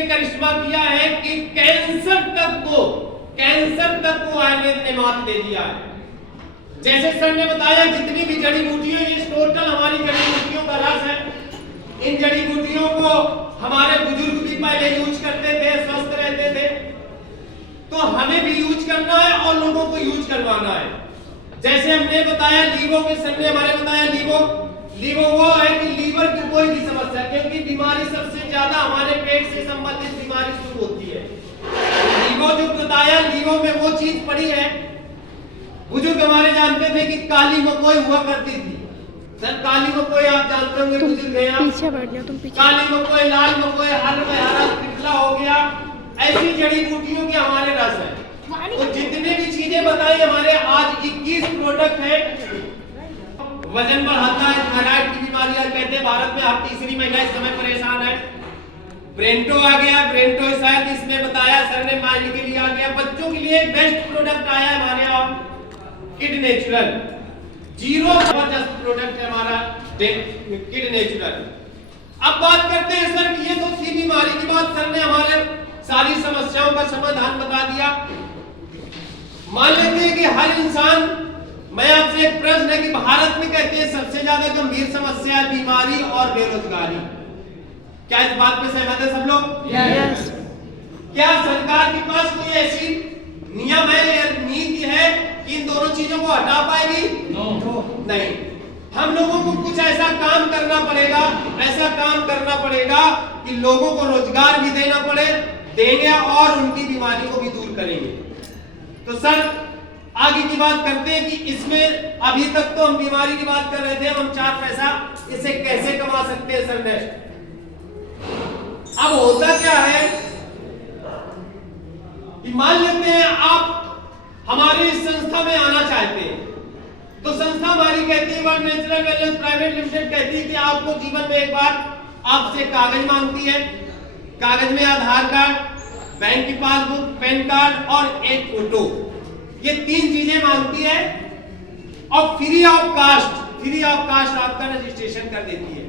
इसने करिश्मा किया है कि कैंसर तक को आयुर्वेद ने मात दे दिया है। जैसे सर ने बताया जितनी भी जड़ी बूटियां, ये टोटल हमारी जड़ी बूटियों का रस है। इन जड़ी बूटियों को हमारे बुजुर्ग भी पहले यूज करते थे, स्वस्थ रहते थे, तो हमें भी यूज करना है और लोगों को यूज करवाना है। जैसे हमने बताया लीवो के सर ने हमारे बताया लीवो वो है कि लीवर की कोई भी समस्या, क्योंकि बीमारी सबसे ज्यादा हमारे पेट से संबंधित बीमारी शुरू होती है। लीवो जो बताया, लीवो में वो चीज पड़ी है, बुजुर्ग हमारे जानते थे कि काली मकोई हुआ करती थी। सर काली मकोई आप जानते होंगे, बुजुर्ग हैं आप, पीछे बैठ जाओ तुम पीछे। काली मकोई, लाल मकोई, हरा त्रिफला हो गया, ऐसी जड़ी बूटियों के हमारे रस है। तो जितने भी चीजें बताई हमारे आज 21 प्रोडक्ट है। वजन बढ़ाता है, थायराइड की बीमारियां कहते हैं भारत में हर तीसरी महिला इस समय परेशान है। ब्रेंटो आ गया, ब्रेंटो शायद इसमें बताया सर ने, माइंड के लिए आ गया। बच्चों के लिए एक बेस्ट प्रोडक्ट आया है हमारे यहाँ किड नेचुरल, जीरो जबरदस्त प्रोडक्ट है हमारा किड नेचुरल। अब बात करते हैं सर, ये तो थी बीमारी की बात, सर ने हमारे सारी समस्याओं का समाधान बता दिया। मान लेते हैं कि हर इंसान, मैं आपसे एक प्रश्न है कि भारत में कहते हैं सबसे ज्यादा गंभीर समस्या है बीमारी और बेरोजगारी। क्या इस बात पे सहमत है सब लोग? यस। क्या सरकार के पास कोई ऐसी नियम है या नीति है कि इन दोनों चीजों को हटा पाएगी? नहीं। हम लोगों को कुछ ऐसा काम करना पड़ेगा कि लोगों को रोजगार भी देंगे और उनकी बीमारी को भी दूर करेंगे। तो सर आगे की बात करते हैं कि इसमें अभी तक तो हम बीमारी की बात कर रहे थे, हम 4 पैसा इसे कैसे कमा सकते हैं सर नेक्स्ट। अब होता क्या है कि मान लेते हैं आप हमारी इस संस्था में आना चाहते हैं, तो संस्था हमारी कहती है, world natural wellness private limited कहती है कि आपको जीवन में एक बार आपसे कागज मांगती है। कागज में आधार कार्ड, बैंक की पासबुक, पैन कार्ड और एक फोटो, ये 3 चीजें मांगती है और फ्री ऑफ कास्ट आपका रजिस्ट्रेशन कर देती है।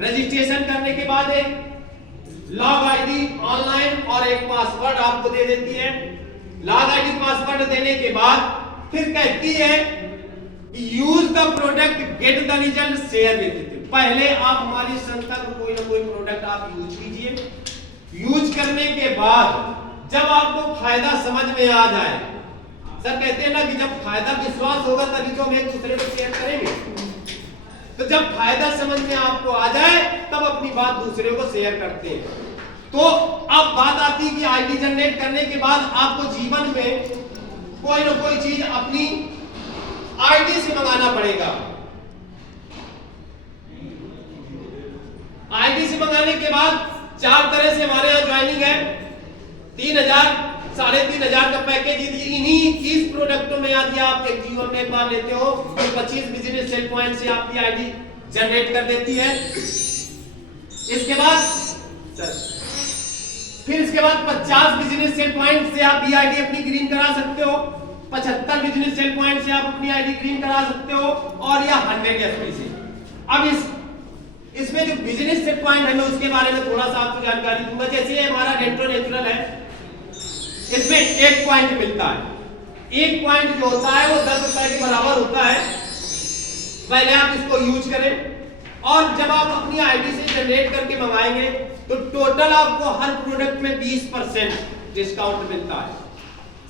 रजिस्ट्रेशन करने के बाद एक लॉग आईडी ऑनलाइन और एक पासवर्ड आपको दे देती है। लॉग आईडी पासवर्ड देने के बाद फिर कहती है use the product get the result share देती है। पहले आप हमारी संस्था को कोई ना कोई प्रोडक्ट आप यूज कीजिए। यूज करने के बाद जब आपको फायदा समझ में आ जाए, सर कहते हैं ना कि जब फायदा विश्वास होगा तभी तो हम एक दूसरे को शेयर करेंगे। तो जब फायदा समझ में आपको आ जाए तब अपनी बात दूसरे को शेयर करते हैं। तो अब बात आती है कि आईडी जनरेट करने के बाद आपको जीवन में कोई ना कोई चीज अपनी आईडी से मंगाना पड़ेगा। आईडी से मंगाने के बाद 4 तरह से हमारे यहाँ ज्वाइनिंग है। 3,000 3,500 का पैकेज इन्हीं 30 प्रोडक्टों में यदि आप एक जीवन में एक बार लेते हो तो 25 बिजनेस सेल पॉइंट से आपकी आईडी जनरेट कर देती है। इसके बाद फिर इसके बाद 50 बिजनेस सेल पॉइंट से आप आईडी अपनी ग्रीन करा सकते हो। 75 बिजनेस सेल पॉइंट से आप अपनी आईडी ग्रीन करा सकते हो और या 100 एफपी से। अब इसमें जो बिजनेस सेल पॉइंट है मैं उसके बारे में थोड़ा सा आपको जानकारी दूंगा। जैसे ये हमारा डेंट्रो नेचुरल है, इसमें 1 पॉइंट मिलता है। 1 पॉइंट जो होता है वो 10 रुपए के बराबर होता है। पहले आप इसको यूज करें और जब आप अपनी आईडी से जनरेट करके मंगाएंगे तो टोटल आपको हर प्रोडक्ट में 20% डिस्काउंट मिलता है।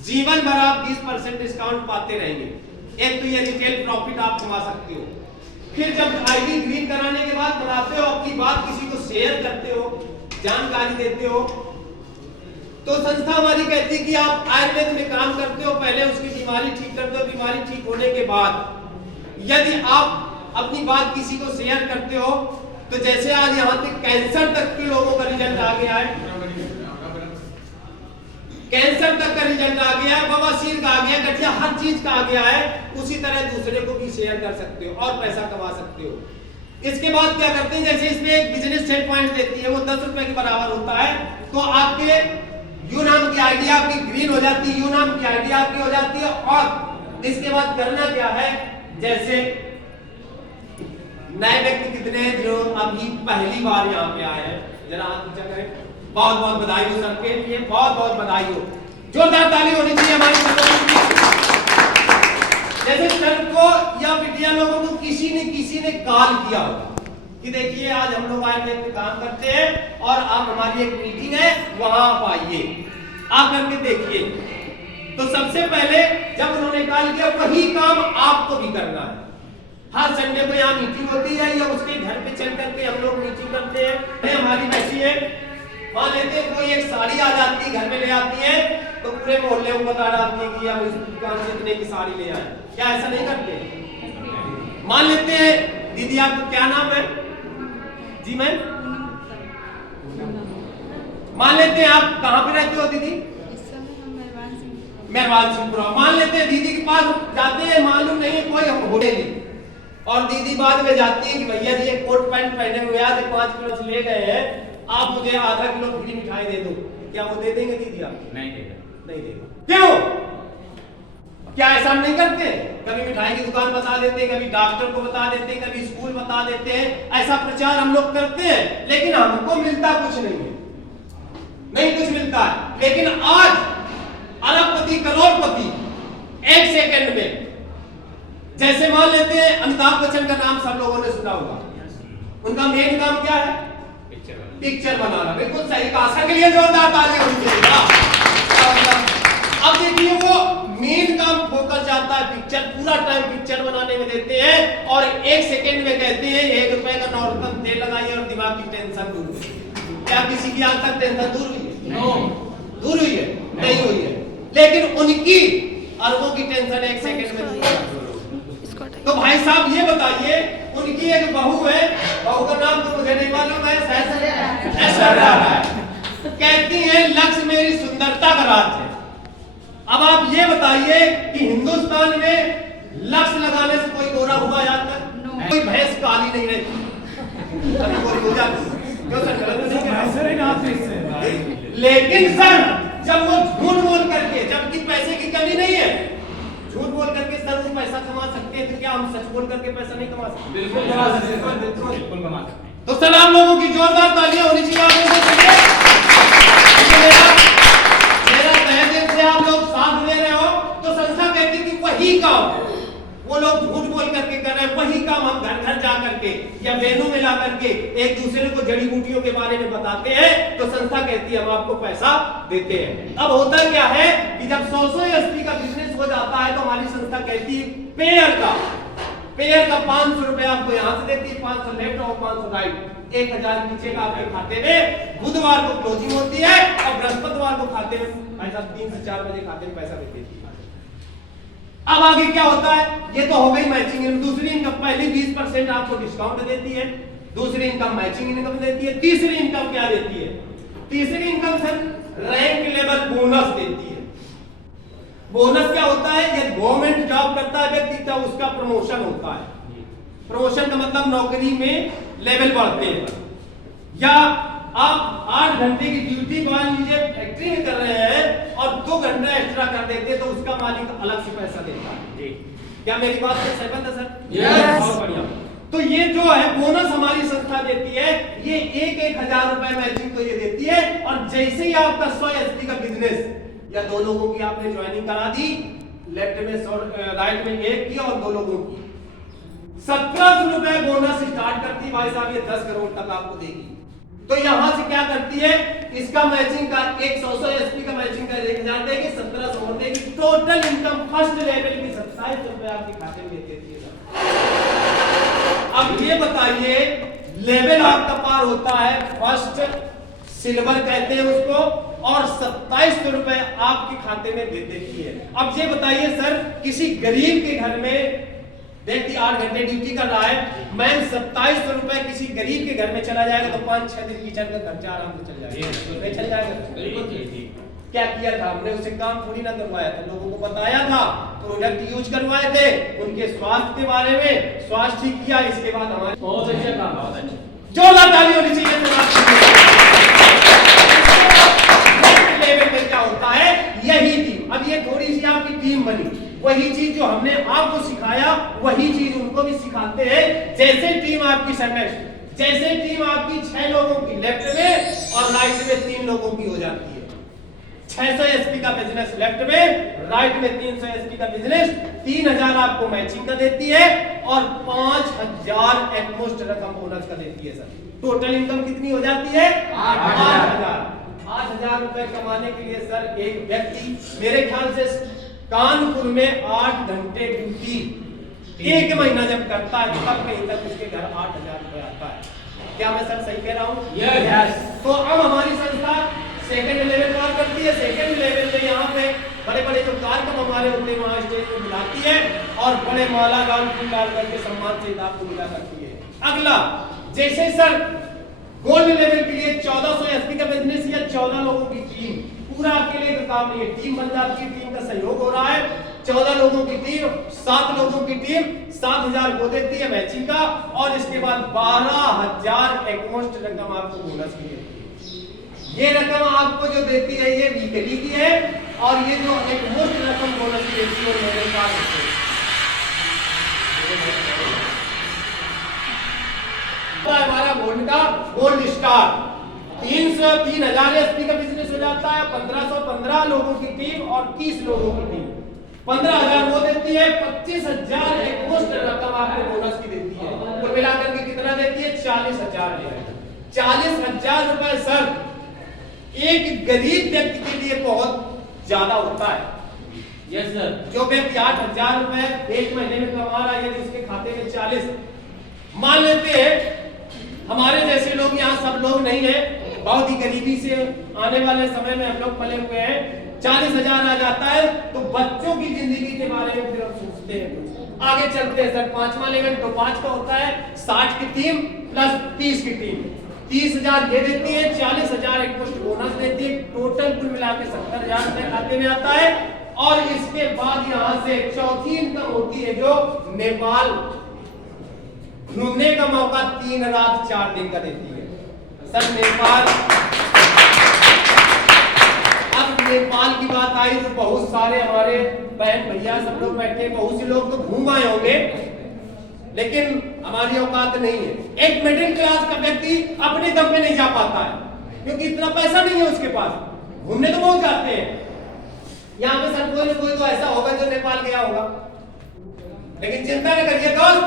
जीवन भर आप 20% डिस्काउंट पाते रहेंगे। एक तो ये रिटेल प्रॉफिट आप कमा सकते हो। फिर जब आईडी ग्रीन कराने के बाद बनाते हो, अपनी बात किसी को शेयर करते हो, जानकारी देते हो, तो संस्था हमारी कहती है कि आप आयुर्वेद में काम करते हो, पहले उसकी बीमारी ठीक करते हो। बीमारी ठीक होने के बाद यदि आप अपनी बात किसी को शेयर करते हो तो जैसे आज यहाँ तक कैंसर तक के लोगों का रिजल्ट आ गया है, कैंसर तक का रिजल्ट आ गया है, बवासीर का आ गया, गठिया, हर चीज का आ गया है। उसी तरह दूसरे को भी शेयर कर सकते हो और पैसा कमा सकते हो। इसके बाद क्या करते हैं, जैसे इसमें एक बिजनेस सेल पॉइंट देती है, वो 10 रुपए के बराबर होता है। तो आपके यू नाम की आईडी आपकी ग्रीन हो जाती है, यू नाम की आईडी आपकी हो जाती है। और इसके बाद करना क्या है, जैसे नए व्यक्ति कितने हैं जो अभी पहली बार यहाँ पे आए हैं, जरा हाथ ऊंचा करें। बहुत बहुत बधाई हो सर के लिए, बहुत बहुत बधाई हो, जोरदार ताली होनी चाहिए हमारे सर। जैसे सर को या बिटिया लोगों को किसी ने कॉल किया होगा कि देखिए आज हम लोग आए थे काम करते हैं और आप हमारी एक मीटिंग है वहां आप आइए, आप करके देखिए। तो सबसे पहले जब उन्होंने कॉल किया वही काम आपको भी करना है। हर संडे को यहाँ मीटिंग होती है या उसके घर पे चल करके हम लोग मीटिंग करते हैं। हमारी वैसी है, मान लेते हैं कोई एक साड़ी आ जाती है घर में ले आती है तो पूरे मोहल्ले को बता डालती है कि हम इस दुकान से इतने की साड़ी ले आए। क्या ऐसा नहीं करते? मान लेते हैं दीदी आपका क्या नाम है? जी मैम। मान लेते हैं आप कहाँ पे रहते हो दीदी? मेहरबान सिंहपुरा। मान लेते हैं दीदी के पास जाते हैं, मालूम नहीं है कोई होटल और दीदी बाद में जाती है कि भैया जी एक कोट पैंट पहने हुए आज 5 किलो से ले गए हैं, आप मुझे आधा किलो फ्री मिठाई दे दो। क्या वो दे देंगे दीदी? आप नहीं देगा, नहीं देगा। क्यों? क्या ऐसा नहीं करते? कभी मिठाई की दुकान बता देते हैं, कभी डॉक्टर को बता देते हैं, कभी स्कूल बता देते हैं, ऐसा प्रचार हम लोग करते हैं, लेकिन हमको मिलता कुछ नहीं है, नहीं कुछ मिलता है। लेकिन आज अरबपति करोड़पति एक सेकंड में, जैसे मान लेते हैं अमिताभ बच्चन का नाम सब लोगों ने सुना होगा, उनका मेन काम क्या है? पिक्चर बनाना। बिल्कुल सही कहा, आशा के लिए जोरदार ताली होनी चाहिए। अब देखिए वो मेन काम फोकस जाता है पिक्चर, पूरा टाइम पिक्चर बनाने में देते हैं और 1 सेकंड में कहते हैं 1 रुपए का नॉर्मल तेल लगाइए और दिमाग की टेंशन दूर हुई। क्या किसी की आज तक टेंशन दूर हुई है? दूर हुई है? नहीं हुई है। लेकिन उनकी अरबों की टेंशन 1 सेकंड में दूर है। तो भाई साहब ये बताइए, उनकी एक बहू है, बहू का नाम तो मुझे नहीं मालूम है, ऐश्वर्या राय, कहती है लक्ष्य मेरी सुंदरता का राज है। अब आप ये बताइए कि हिंदुस्तान में लक्ष्य लगाने से कोई गोरा हुआ जाता है? कोई भैंस काली नहीं रहती, कभी गोरी हो जाती है। क्यों सर? लेकिन सर जब वो झूठ बोल करके, जबकि पैसे की कमी नहीं है, झूठ बोल करके सर वो पैसा कमा सकते हैं, तो क्या हम सच बोल करके पैसा नहीं कमा सकते? बिल्कुल कमा सकते हैं, बिल्कुल कमा सकते हैं। तो सर आप लोगों की जोरदार तालियां होनी चाहिए आप लोगों के लिए। मेरा तहे दिल से आप लोग साथ दे रहे हो, तो संस्था कहती है कि वही काम वो लोग झूठ बोल करके कर रहे हैं, वही काम हम घर घर जा करके या वेन्यू में ला करके एक दूसरे को जड़ी बूटियों के बारे में बताते हैं, तो संस्था कहती है हम आपको पैसा देते हैं। अब होता क्या है कि जब 100 एसपी का बिजनेस हो जाता है तो हमारी संस्था कहती है पेयर का 500 रुपए आपको यहाँ से देती है, 500 लेफ्ट और 500 राइट, 1000 नीचे का आपके खाते में। बुधवार को क्लोजिंग होती है और बृहस्पतिवार को खाते में पैसा 3 से 4 बजे खाते में पैसा देती है। अब आगे क्या होता है? ये तो हो गई मैचिंग इनकम। दूसरी इनकम, पहली 20% आपको डिस्काउंट देती है, दूसरी इनकम मैचिंग इनकम देती है, तीसरी इनकम क्या देती है? तीसरी income sir rank level bonus देती है। बोनस क्या होता है? यदि गवर्नमेंट जॉब करता है व्यक्ति तो उसका प्रमोशन होता है। प्रमोशन का मतलब नौकरी में लेवल बढ़ते हैं। या आप 8 घंटे की ड्यूटी मान लीजिए फैक्ट्री में कर रहे हैं और 2 घंटा एक्स्ट्रा कर देते तो उसका मालिक अलग से पैसा देता है जी। क्या मेरी बात से सहमत है सर? यस। बहुत बढ़िया। तो ये जो है बोनस हमारी संस्था देती है, ये 1,000 रुपए मैचिंग तो ये देती है। और जैसे ही आपका 100 एसपी का बिजनेस या 2 लोगों की आपने ज्वाइनिंग करा दी, लेफ्ट में 100 राइट में 1 की और 2 लोगों की 1700 रुपए बोनस स्टार्ट करती। भाई साहब ये 10 करोड़ तक आपको देगी। तो यहां से क्या करती है? इसका मैचिंग का 100 एसपी का मैचिंग का 1000 देगी, 1700 देगी। टोटल इनकम फर्स्ट लेवल की 27 रुपए आपके खाते में देती है। अब ये बताइए लेवल आपका पार होता है फर्स्ट सिल्वर कहते हैं उसको, और 2700 रुपए आपके खाते में दे देती है। अब ये बताइए सर, किसी गरीब के घर में व्यक्ति 8 घंटे ड्यूटी कर रहा है, मैम 2700 रुपए किसी गरीब के घर में चला जाएगा तो 5-6 दिन किचन का खर्चा आराम से चल जाएगा। चल जाएगा। क्या किया था हमने? उसे काम थोड़ी ना करवाया था, लोगों को बताया था, प्रोडक्ट यूज करवाए थे, उनके स्वास्थ्य के बारे में, स्वास्थ्य ठीक किया, इसके बाद हमारे बहुत अच्छा काम। बहुत अच्छा, जोरदार ताली होनी चाहिए। लेवल पे क्या होता है? यही टीम। अब ये थोड़ी सी आपकी टीम बनी, वही चीज जो हमने आपको सिखाया वही चीज उनको भी सिखाते हैं। जैसे टीम आपकी जैसे टीम आपकी 6 लोगों की लेफ्ट में और राइट में 3 लोगों की हो जाती है, 600 एसपी का बिजनेस लेफ्ट में, राइट में 300 एसपी का बिजनेस, 3000 आपको मैचिंग का देती है और 5000 एटमोस्ट रकम बोनस का देती है सर। टोटल इनकम कितनी हो जाती है? 8000 रुपए कमाने के लिए सर एक व्यक्ति मेरे ख्याल से कानपुर में 8 घंटे ड्यूटी एक महीना जब करता है तब कहीं तक उसके घर 8000 रुपए आता है। क्या मैं सर सही कह रहा हूँ? यस। तो अब हमारी संस्था सेकंड लेवल पर करती है। सेकंड लेवल में यहाँ पे बड़े बड़े जो कार्यक्रम हमारे होते हैं वहाँ स्टेज पे बुलाती है और बड़े माला गान फूल डाल करके सम्मान से आपको मिला करती है। अगला, जैसे सर गोल्ड लेवल के लिए 1400 एसपी का बिजनेस या 14 लोगों की टीम, पूरा अकेले का काम नहीं है, टीम बन जाती है, टीम का सहयोग हो रहा है। 14 लोगों की टीम, 7 लोगों की टीम 7000 को देती है मैचिंग का और इसके बाद 12000 एकमुश्त रकम आपको बोनस की देती है। ये रकम आपको जो देती है ये वीकली की है और ये जो एकमुश्त रकम बोनस की देती है वो मेरे पास हमारा गोल्ड का गोल्ड स्टार 3000 एसपी का बिजनेस हो जाता है। 1515 लोगों की टीम और 30 लोगों की टीम 15000 वो देती है। 25000 एकमुश्त रकम आपको बोनस की देती है। कुल मिलाकर के कितना देती है? 40000। 40000 रुपए सर एक गरीब व्यक्ति के लिए बहुत ज्यादा होता है। Yes sir. जो व्यक्ति 8000 रुपए एक महीने में कमा रहा है, यदि उसके खाते में 40 मान लेते हैं, हमारे जैसे लोग यहाँ सब लोग नहीं है, बहुत ही गरीबी से आने वाले समय में हम लोग पले हुए हैं, 40000 आ जाता है तो बच्चों की जिंदगी के बारे में फिर हम सोचते हैं। आगे चलते हैं सर, 5वां लेवल तो 5 का होता है, 60 की टीम प्लस 30 की टीम 30000 ये देती है, 40000 एक पोस्ट बोनस देती है, टोटल कुल मिला के 70000 रुपए खाते में आता है। और इसके बाद यहाँ से चौथी इनकम होती है जो नेपाल घूमने का मौका 3 रात 4 दिन का देती है सर। नेपाल की बात आई तो बहुत सारे हमारे बहन भैया सब लोग बैठे, बहुत से लोग तो घूम आए होंगे लेकिन हमारी औकात नहीं है। एक मिडिल क्लास का व्यक्ति अपने दम पे नहीं जा पाता है क्योंकि इतना पैसा नहीं है उसके पास। घूमने तो बहुत जाते हैं, यहाँ पे सर कोई ना कोई तो ऐसा होगा जो नेपाल गया होगा, लेकिन चिंता न करिए दोस्त,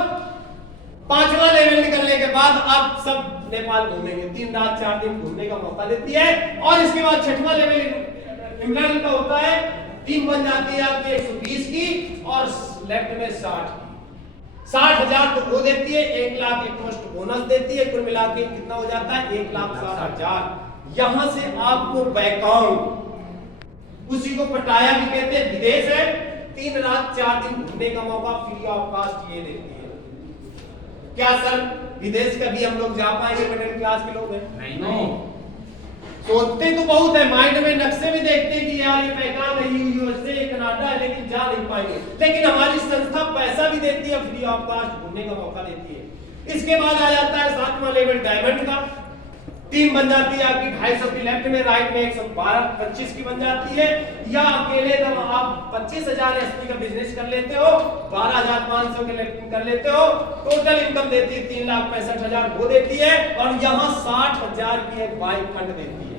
5वां लेवल निकलने के बाद आप सब नेपाल घूमेंगे। 3 रात 4 दिन घूमने का मौका देती है। और इसके बाद 6वां लेवल इमरान का होता है, टीम बन जाती है आपकी 120 की और लेफ्ट में 60 की। 60000 तो वो देती है, 1 लाख एक पोस्ट बोनस देती है, कुल मिला के कितना हो जाता है? 1,60,000। यहां से आपको बैकआउट, उसी को पटाया भी कहते हैं, विदेश है, 3 रात 4 दिन घूमने का मौका फ्री ऑफ कॉस्ट ये देती है। क्या सर विदेश का भी हम लोग जा पाएंगे? मिडिल क्लास के लोग हैं नहीं। सोचते तो बहुत है, माइंड में नक्शे में देखते हैं कि यार ये पैगाम है यूएसए कनाडा है, लेकिन जा नहीं पाएंगे। लेकिन हमारी संस्था पैसा भी देती है, फ्री ऑफ कॉस्ट घूमने का मौका देती है। इसके बाद आ जाता है 7वां लेवल डायमंड का, टीम बन जाती है आपकी 250 की लेफ्ट में, राइट में 112-25 की बन जाती है। या अकेले जब आप 25000 एसपी का बिजनेस कर लेते हो, 12500 के लेफ्ट कर लेते हो, टोटल इनकम देती है 3,65,000 वो देती है। और यहाँ 60,000 की एक बाइक फंड देती है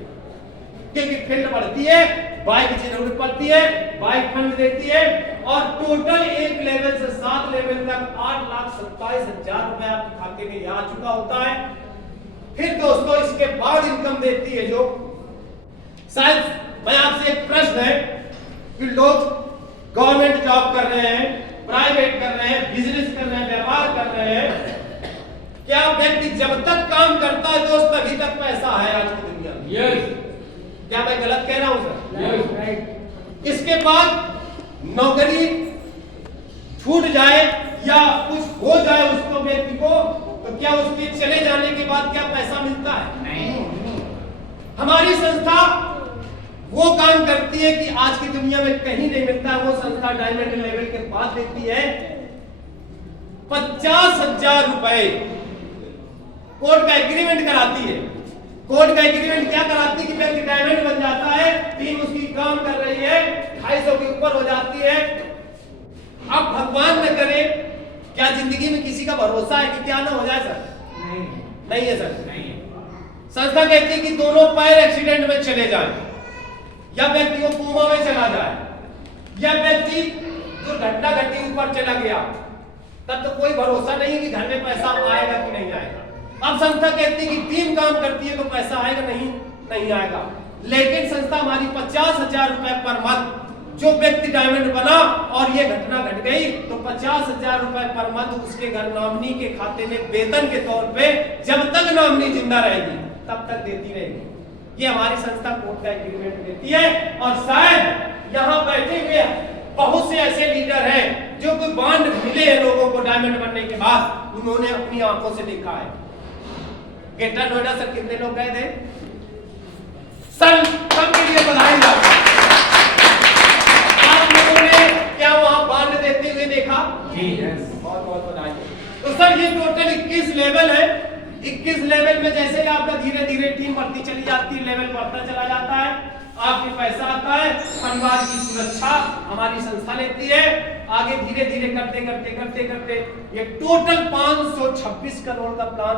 क्योंकि फील्ड बढ़ती है, बाइक की जरूरत पड़ती है, बाइक फंड देती है। और टोटल एक लेवल से 7 लेवल तक 8,27,000 रुपए आपके खाते में आ चुका होता है। फिर दोस्तों इसके बाद इनकम देती है जो शायद, मैं आपसे एक प्रश्न है कि लोग गवर्नमेंट जॉब कर रहे हैं, प्राइवेट कर रहे हैं, बिजनेस कर रहे हैं, व्यापार कर रहे हैं, क्या व्यक्ति जब तक काम करता है दोस्त तभी तक पैसा है आज की दुनिया में? यस। क्या मैं गलत कह रहा हूं सर? यस। इसके बाद नौकरी छूट जाए या कुछ हो जाए उसको व्यक्ति को, तो क्या उसके चले जाने के बाद क्या पैसा मिलता है? नहीं। हमारी संस्था वो काम करती है कि आज की दुनिया में कहीं नहीं मिलता है। वो संस्था डायमंड लेवल के बाद देती है 50,000 रुपए, कोर्ट का एग्रीमेंट कराती है। कोर्ट का एग्रीमेंट क्या कराती है कि व्यक्ति डायमंड बन जाता है, टीम उसकी काम कर रही है, 250 के ऊपर हो जाती है। अब भगवान न करे, क्या जिंदगी में किसी का भरोसा है कि क्या ना हो जाए सर? नहीं है सर। नहीं है। संस्था कहती है कि दोनों पैर एक्सीडेंट में चले जाएं, या व्यक्ति को कोमा में चला जाए, या व्यक्ति दुर्घटना घटी ऊपर चला गया, तब तो कोई भरोसा नहीं है कि घर में पैसा आएगा कि नहीं आएगा। अब संस्था कहती है कि टीम काम करती है तो पैसा आएगा नहीं आएगा। लेकिन संस्था हमारी 50,000 रुपए पर मंथ, जो व्यक्ति डायमंड बना और ये घटना घट गई तो 50,000 रुपए पर मंथ उसके घर नॉमिनी के खाते में वेतन के तौर पे जब तक नॉमिनी जिंदा रहेगी तब तक देती रहेगी। ये हमारी संस्था कोर्ट का एग्रीमेंट देती है। और शायद यहाँ बैठे हुए बहुत से ऐसे लीडर हैं जो कोई बॉन्ड मिले हैं लोगों को डायमंड बनने के बाद, उन्होंने अपनी आंखों से देखा है। ग्रेटर नोएडा सर कितने लोग गए थे सर, सबके लिए बधाई जाती है। आप लोगों ने क्या वहां बॉन्ड देते हुए देखा? जी यस। बहुत बहुत बधाई। तो सर ये टोटल 21 लेवल है। 21 लेवल में जैसे ही आपका धीरे धीरे टीम बढ़ती चली जाती है, लेवल बढ़ता चला जाता है, आपके पैसा आता है, परिवार की सुरक्षा हमारी संस्था लेती है। आगे धीरे धीरे करते करते करते करते ये टोटल 526 करोड़ का प्लान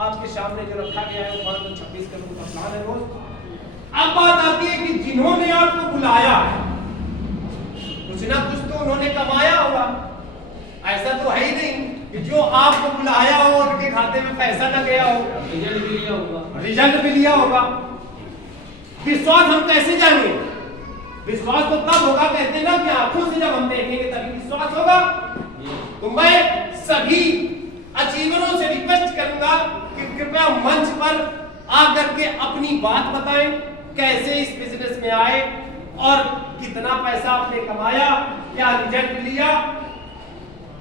आपके सामने जो रखा गया है, 526 करोड़ का प्लान है रोज। अब बात आती है कि जिन्होंने आपको बुलाया है कुछ ना कुछ तो उन्होंने कमाया होगा। ऐसा तो है ही नहीं कि जो आपको बुलाया हो उनके खाते में पैसा न गया हो। रिजल्ट भी लिया होगा। रिजल्ट भी लिया होगा। विश्वास हम कैसे जानेंगे? विश्वास तो तब होगा, कहते ना कि आंखों से जब हम देखेंगे तभी विश्वास होगा। तो मैं सभी अचीवरों से रिक्वेस्ट करूंगा कि कृपया मंच पर आकर के अपनी बात बताएं, कैसे इस बिजनेस में आए और कितना पैसा आपने कमाया, क्या रिजल्ट लिया।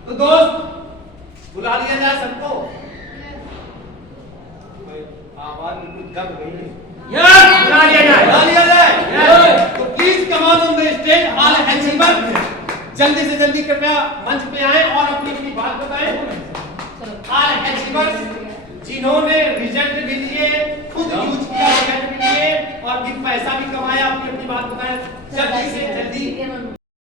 तो दोस्त बुला लिया जाए सबको। आवाज बिल्कुल दब गई है। यस, बुला लिया जाए। तो please come on the stage all achiever, जल्दी से जल्दी कृपया मंच पे आए और अपनी अपनी बात बताएं। ऑल अचीवर्स जिन्होंने रिजल्ट भी